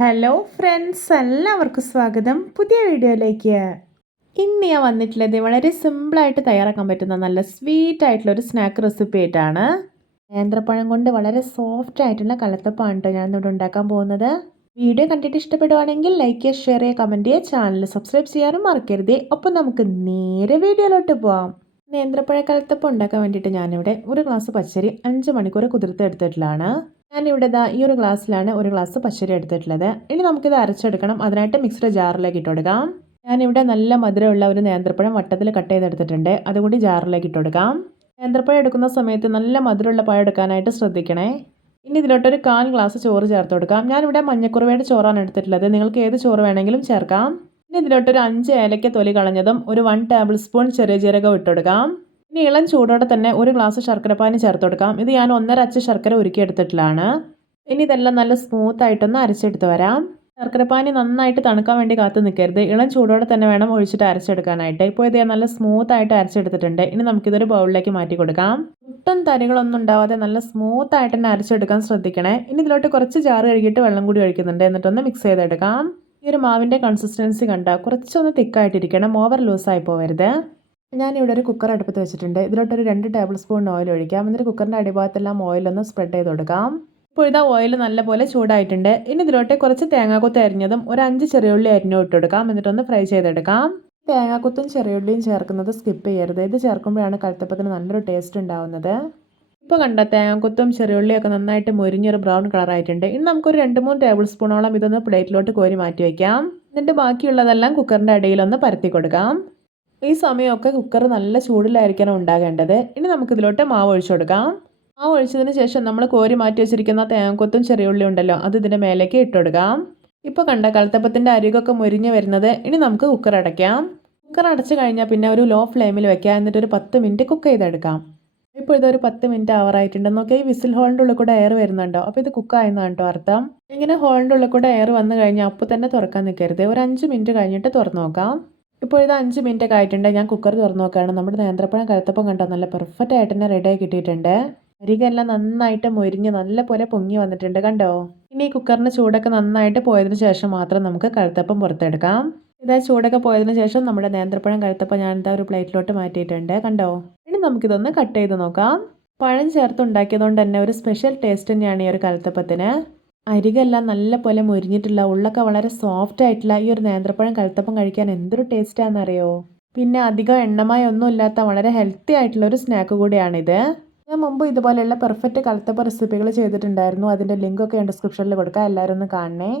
Hello friends എല്ലാവർക്കും സ്വാഗതം. പുതിയ വീഡിയോയിലേക്ക്. ഇന്ന് ഞാൻ വന്നിട്ടുള്ളത് വളരെ സിമ്പിളായിട്ട് തയ്യാറാക്കാൻ പറ്റുന്ന നല്ല സ്വീറ്റ് ആയിട്ടുള്ള ഒരു സ്നാക്ക് റെസിപ്പി ആയിട്ടാണ്. നേന്ത്രപ്പഴം കൊണ്ട് വളരെ സോഫ്റ്റ് ആയിട്ടുള്ള കലത്തപ്പാണ് കേട്ടോ ഞാൻ ഇവിടെ ഉണ്ടാക്കാൻ പോകുന്നത്. വീഡിയോ കണ്ടിട്ട് ഇഷ്ടപ്പെടുവാണെങ്കിൽ ലൈക്ക് ചെയ്യുക ഷെയർ ചെയ്യുക കമന്റ് ചെയ്യുക ചാനൽ സബ്സ്ക്രൈബ് ചെയ്യാനും മറക്കരുത്. അപ്പോൾ നമുക്ക് നേരെ വീഡിയോയിലോട്ട് പോവാം. നേന്ത്രപ്പഴ കലത്തപ്പം ഉണ്ടാക്കാൻ വേണ്ടിയിട്ട് ഞാനിവിടെ ഒരു ഗ്ലാസ് പച്ചരി അഞ്ച് മണിക്കൂർ കുതിർത്ത് എടുത്തിട്ടുള്ളതാണ്. ഞാനിവിടെ ഇതാ ഈ ഒരു ഗ്ലാസ്സിലാണ് ഒരു ഗ്ലാസ് പച്ചരി എടുത്തിട്ടുള്ളത്. ഇനി നമുക്കിത് അരച്ചെടുക്കണം. അതിനായിട്ട് മിക്സിയുടെ ജാറിലേക്ക് ഇട്ട് കൊടുക്കാം ഞാനിവിടെ നല്ല മധുരമുള്ള ഒരു നേന്ത്രപ്പഴം വട്ടത്തിൽ കട്ട് ചെയ്തെടുത്തിട്ടുണ്ട്. അതുകൂടി ജാറിലേക്ക് ഇട്ട് കൊടുക്കാം നേന്ത്രപ്പഴം എടുക്കുന്ന സമയത്ത് നല്ല മധുരമുള്ള പഴം എടുക്കാനായിട്ട് ശ്രദ്ധിക്കണേ. ഇനി ഇതിലോട്ടൊരു കാൽ ഗ്ലാസ് ചോറ് ചേർത്ത് കൊടുക്കാം. ഞാനിവിടെ മഞ്ഞക്കുറവയുടെ ചോറാണ് എടുത്തിട്ടുള്ളത്. നിങ്ങൾക്ക് ഏത് ചോറ് വേണമെങ്കിലും ചേർക്കാം. ഇനി ഇതിലോട്ടൊരു അഞ്ച് ഏലക്ക തൊലി കളഞ്ഞതും ഒരു വൺ ടേബിൾ സ്പൂൺ ചെറിയ ജീരകം ഇട്ട് കൊടുക്കാം. ഇനി ഇളം ചൂടോടെ തന്നെ ഒരു ഗ്ലാസ് ശർക്കരപ്പാനി ചേർത്ത് കൊടുക്കാം. ഇത് ഞാൻ ഒന്നര അച്ച് ശർക്കര ഉരുക്കിയെടുത്തിട്ടുള്ളതാണ് ഇനി ഇതെല്ലാം നല്ല സ്മൂത്ത് ആയിട്ടൊന്ന് അരച്ചെടുത്ത് വരാം. ശർക്കരപ്പാനി നന്നായിട്ട് തണുക്കാൻ വേണ്ടി കാത്തു നിൽക്കരുത് ഇളം ചൂടോടെ തന്നെ വേണം ഒഴിച്ചിട്ട് അരച്ചെടുക്കാനായിട്ട്. ഇപ്പോൾ ഇത് നല്ല സ്മൂത്ത് ആയിട്ട് അരച്ചെടുത്തിട്ടുണ്ട്. ഇനി നമുക്കിതൊരു ബൗളിലേക്ക് മാറ്റി കൊടുക്കാം. ഒട്ടും തരികളൊന്നും ഉണ്ടാവാതെ നല്ല സ്മൂത്ത് ആയിട്ട് തന്നെ അരച്ചെടുക്കാൻ ശ്രദ്ധിക്കണേ. ഇനി ഇതിലോട്ട് കുറച്ച് ജാറ് കഴുകിയിട്ട് വെള്ളം കൂടി ഒഴിക്കുന്നുണ്ട്. എന്നിട്ടൊന്ന് മിക്സ് ചെയ്തെടുക്കാം. ഈ ഒരു മാവിന്റെ കൺസിസ്റ്റൻസി കണ്ട കുറച്ചൊന്ന് തിക്കായിട്ടിരിക്കണം. ഓവർ ലൂസായി പോവരുത്. ഞാനിവിടെ ഒരു കുക്കർ അടുപ്പത്ത് വെച്ചിട്ടുണ്ട്. ഇതിലോട്ടൊരു രണ്ട് ടേബിൾ സ്പൂൺ ഓയിൽ ഒഴിക്കാം. എന്നിട്ട് കുക്കറിന്റെ അടിഭാഗത്തെല്ലാം ഓയിലൊന്ന് സ്പ്രെഡ് ചെയ്ത് കൊടുക്കാം. ഇപ്പോൾ ഇതാ ഓയിൽ നല്ലപോലെ ചൂടായിട്ടുണ്ട്. ഇനി ഇതിലോട്ട് കുറച്ച് തേങ്ങാക്കൊത്ത് അരിഞ്ഞതും ഒരു അഞ്ച് ചെറിയുള്ളി അരിഞ്ഞും ഇട്ട് കൊടുക്കാം എന്നിട്ടൊന്ന് ഫ്രൈ ചെയ്തെടുക്കാം. തേങ്ങാക്കൊത്തും ചെറിയുള്ളിയും ചേർക്കുന്നത് സ്കിപ്പ് ചെയ്യരുത്. ഇത് ചേർക്കുമ്പോഴാണ് കഴുത്തപ്പത്തിന് നല്ലൊരു ടേസ്റ്റ് ഉണ്ടാവുന്നത്. ഇപ്പോൾ കണ്ട തേങ്ങക്കൊത്തും ചെറിയുള്ളിയൊക്കെ നന്നായിട്ട് മുരിഞ്ഞൊരു ബ്രൗൺ കളറായിട്ടുണ്ട് ഇനി നമുക്കൊരു രണ്ട് മൂന്ന് ടേബിൾ സ്പൂണോളം ഇതൊന്ന് പ്ലേറ്റിലോട്ട് കോരി മാറ്റി വയ്ക്കാം എന്നിട്ട് ബാക്കിയുള്ളതെല്ലാം കുക്കറിന്റെ അടിയിലൊന്ന് പരത്തി കൊടുക്കാം. ഈ സമയമൊക്കെ കുക്കർ നല്ല ചൂടിലായിരിക്കണം ഉണ്ടാകേണ്ടത്. ഇനി നമുക്കിതിലോട്ട് മാവ് ഒഴിച്ചു കൊടുക്കാം. മാവ് ഒഴിച്ചതിന് ശേഷം നമ്മൾ കോരി മാറ്റി വെച്ചിരിക്കുന്ന തേങ്ങക്കൊത്തും ചെറിയുള്ളി ഉണ്ടല്ലോ അത് ഇതിന്റെ മേലേക്ക് ഇട്ട് കൊടുക്കാം. ഇപ്പോൾ കണ്ട കളത്തപ്പത്തിന്റെ അരികൊക്കെ മുരിഞ്ഞ് വരുന്നത് ഇനി നമുക്ക് കുക്കർ അടയ്ക്കാം. കുക്കർ അടച്ചു കഴിഞ്ഞാൽ പിന്നെ ഒരു ലോ ഫ്ലെയിമിൽ വെക്കാം. എന്നിട്ട് ഒരു പത്ത് മിനിറ്റ് കുക്ക് ചെയ്തെടുക്കാം. ഇപ്പോൾ ഇതൊരു പത്ത് മിനിറ്റ് ആവറായിട്ടുണ്ട് നോക്കിയാൽ ഈ വിസിൽ ഹോളിന്റെ ഉള്ളിൽ കൂടെ എയർ വരുന്നുണ്ടോ? അപ്പോൾ ഇത് കുക്കായെന്നാണ് കേട്ടോ അർത്ഥം. ഇങ്ങനെ ഹോളിന്റെ ഉള്ളിൽ കൂടെ എയർ വന്നു കഴിഞ്ഞാൽ അപ്പോൾ തന്നെ തുറക്കാൻ നിൽക്കരുത്. ഒരു അഞ്ച് മിനിറ്റ് കഴിഞ്ഞിട്ട് തുറന്നു നോക്കാം. ഇപ്പോൾ ഇത് അഞ്ച് മിനിറ്റ് ഒക്കെ ആയിട്ടുണ്ട്. ഞാൻ കുക്കർ തുറന്നു നോക്കുകയാണ്. നമ്മുടെ നേന്ത്രപ്പഴം കരുത്തപ്പം കണ്ടോ? നല്ല പെർഫെക്റ്റ് ആയിട്ട് തന്നെ റെഡിയായി കിട്ടിയിട്ടുണ്ട്. അരികെല്ലാം നന്നായിട്ട് മൊരിഞ്ഞ് നല്ല പോലെ പൊങ്ങി വന്നിട്ടുണ്ട്. കണ്ടോ? ഇനി ഈ കുക്കറിന് ചൂടൊക്കെ നന്നായിട്ട് പോയതിന് ശേഷം മാത്രം നമുക്ക് കഴുത്തപ്പം പുറത്തെടുക്കാം. ഇതാ ചൂടൊക്കെ പോയതിന് ശേഷം നമ്മുടെ നേന്ത്രപ്പഴം കഴുത്തപ്പം ഞാൻ എന്താ ഒരു പ്ലേറ്റിലോട്ട് മാറ്റിയിട്ടുണ്ട്. കണ്ടോ? ഇനി നമുക്കിതൊന്ന് കട്ട് ചെയ്ത് നോക്കാം. പഴം ചേർത്ത് ഉണ്ടാക്കിയതുകൊണ്ട് തന്നെ ഒരു സ്പെഷ്യൽ ടേസ്റ്റ് തന്നെയാണ് ഈ ഒരു കലത്തപ്പത്തിന് അരികെല്ലാം നല്ല പോലെ മുരിഞ്ഞിട്ടുള്ള ഉള്ളൊക്കെ വളരെ സോഫ്റ്റ് ആയിട്ടുള്ള ഈ ഒരു നേന്ത്രപ്പഴം കലത്തപ്പം കഴിക്കാൻ എന്തൊരു ടേസ്റ്റാണെന്നറിയോ പിന്നെ അധികം എണ്ണമായി ഒന്നും ഇല്ലാത്ത വളരെ ഹെൽത്തി ആയിട്ടുള്ള ഒരു സ്നാക്ക് കൂടിയാണിത്. ഞാൻ മുമ്പ് ഇതുപോലെയുള്ള പെർഫെക്റ്റ് കലത്തപ്പ റെസിപ്പികൾ ചെയ്തിട്ടുണ്ടായിരുന്നു. അതിന്റെ ലിങ്കൊക്കെ ഞാൻ ഡിസ്ക്രിപ്ഷനിൽ കൊടുക്കാം. എല്ലാവരും ഒന്ന് കാണണേ.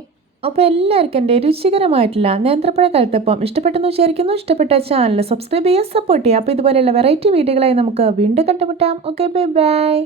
അപ്പോൾ എല്ലാവർക്കും എന്റെ രുചികരമായിട്ടുള്ള നേന്ത്രപ്പഴ കഴുത്തപ്പം ഇഷ്ടപ്പെട്ടെന്ന് വിചാരിക്കുന്നു. ഇഷ്ടപ്പെട്ട ചാനൽ സബ്സ്ക്രൈബ് ചെയ്യുക സപ്പോർട്ട് ചെയ്യുക. അപ്പോൾ ഇതുപോലെയുള്ള വെറൈറ്റി വീഡിയോകളായി നമുക്ക് വീണ്ടും കണ്ടുമുട്ടാം. Okay bye bye